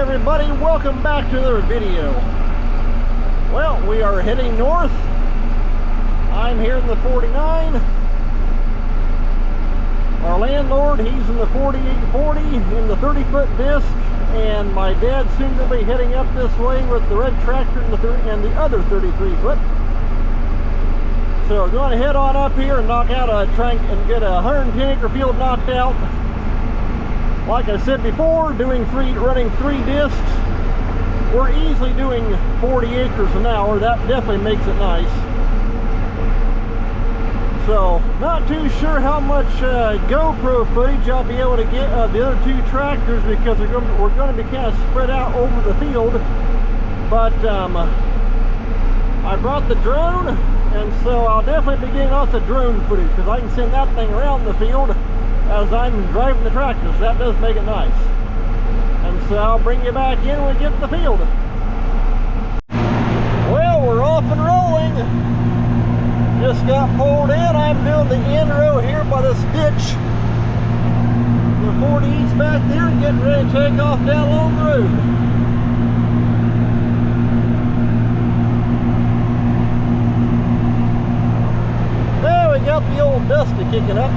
everybody, welcome back to another video. Well, we are heading north. I'm here in the 49. Our landlord, he's in the 4840 in the 30-foot disc, and my dad's soon going to be heading up this way with the red tractor and the other 33-foot. So we're going to head on up here and knock out and get a 110-acre field knocked out. Like I said before, running three discs, we're easily doing 40 acres an hour. That definitely makes it nice. So, not too sure how much GoPro footage I'll be able to get of the other two tractors because we're going to be kind of spread out over the field. But I brought the drone, and so I'll definitely be getting lots of drone footage because I can send that thing around the field as I'm driving the tractor, so that does make it nice. And so I'll bring you back in when we get to the field. Well, we're off and rolling. Just got pulled in. I'm doing the end row here by this ditch. The 40's back there and getting ready to take off down along the road. There we got the old Dusty kicking up.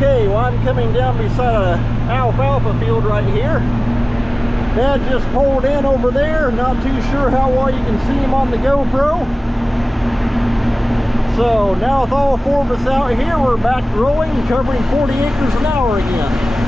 Okay, well, I'm coming down beside an alfalfa field right here. Dad just pulled in over there. Not too sure how well you can see him on the GoPro. So now with all four of us out here, we're back rolling, covering 40 acres an hour again.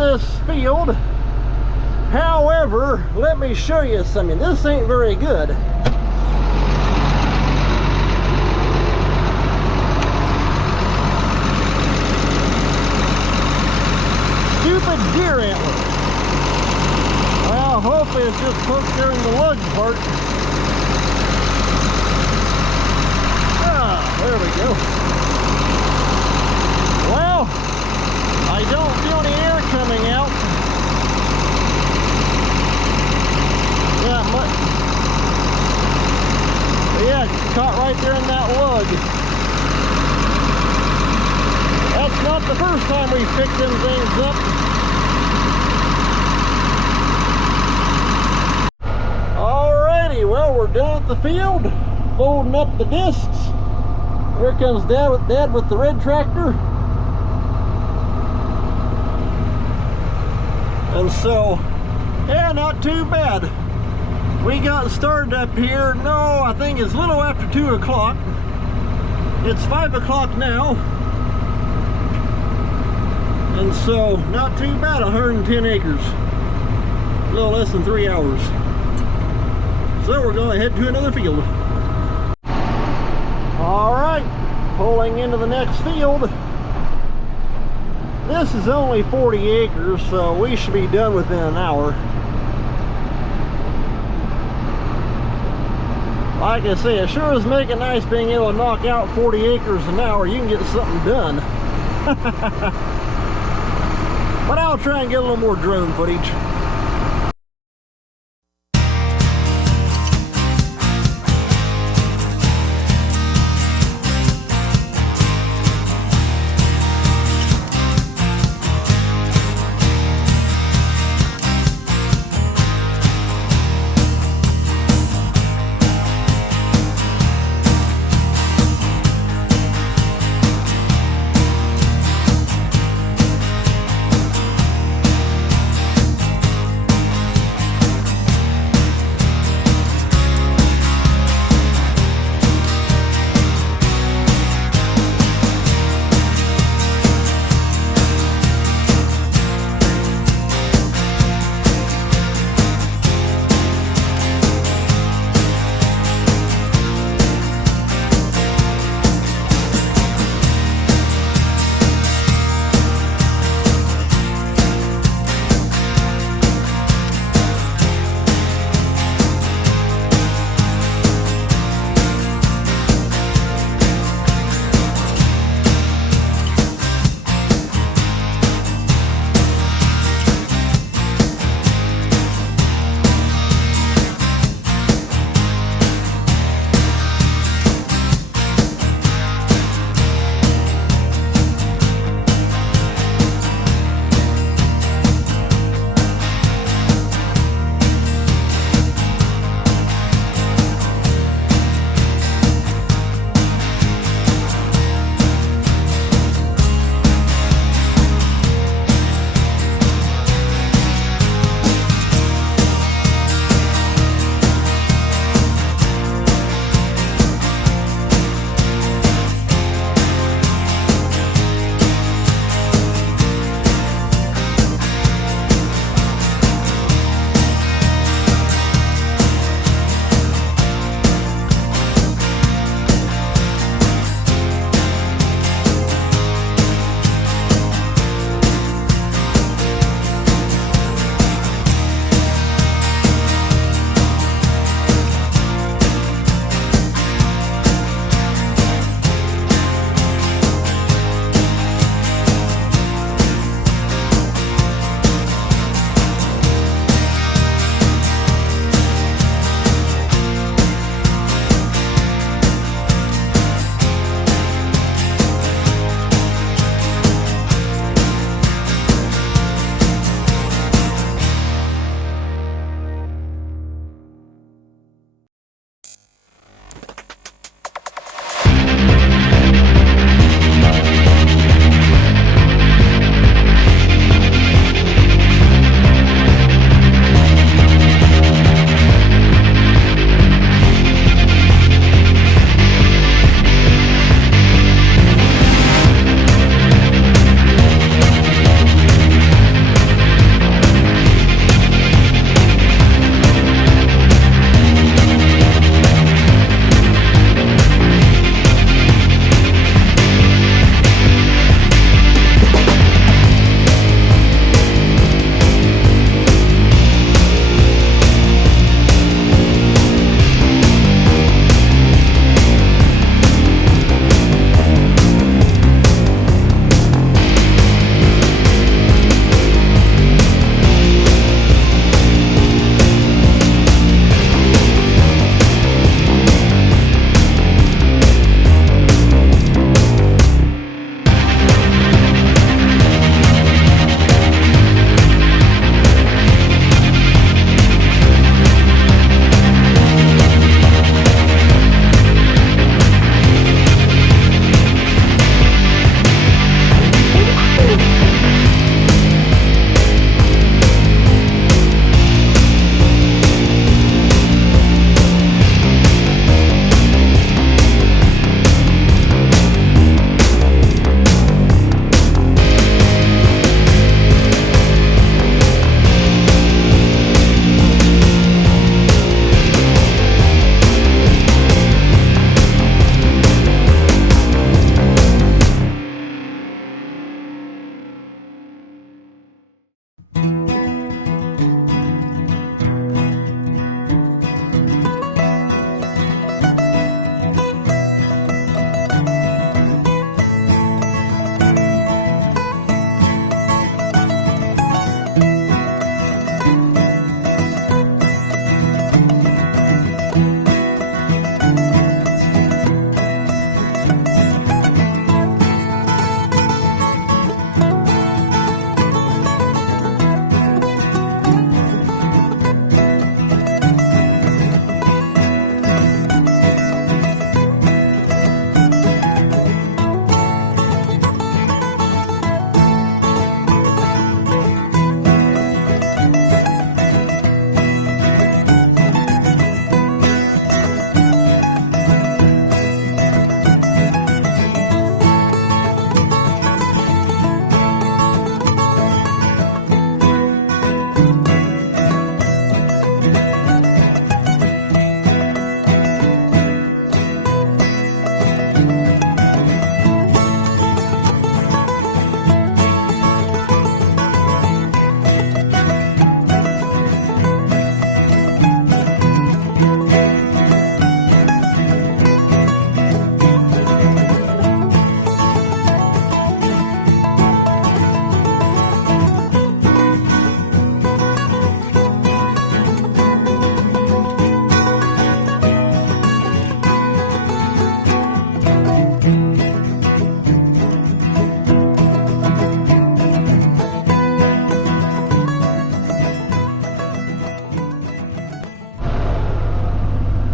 this field. However, let me show you something. This ain't very good. Stupid deer antler. Well, hopefully it's just poked there in the lug part. Ah, there we go. Well, I don't feel any air coming out. That much. But yeah, caught right there in that lug. That's not the first time we've picked them things up. Alrighty, well, we're done at the field, folding up the discs. Here comes Dad with the red tractor. And so, yeah, not too bad. We got started up here, no, I think it's a little after 2 o'clock. It's 5 o'clock now. And so, not too bad, 110 acres. A little less than 3 hours. So we're going to head to another field. Alright, pulling into the next field. This is only 40 acres, so we should be done within an hour. Like I say, it sure is making nice being able to knock out 40 acres an hour. You can get something done. But I'll try and get a little more drone footage.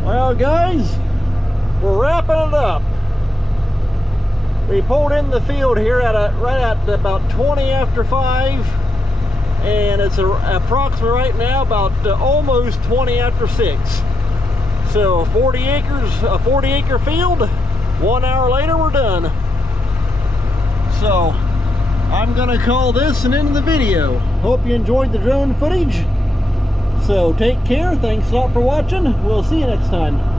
Well, guys, we're wrapping it up. We pulled in the field here right at about 20 after 5, and it's approximately right now about almost 20 after 6. So 40 acres, a 40-acre field. 1 hour later, we're done. So I'm gonna call this an end of the video. Hope you enjoyed the drone footage. So take care. Thanks a lot for watching. We'll see you next time.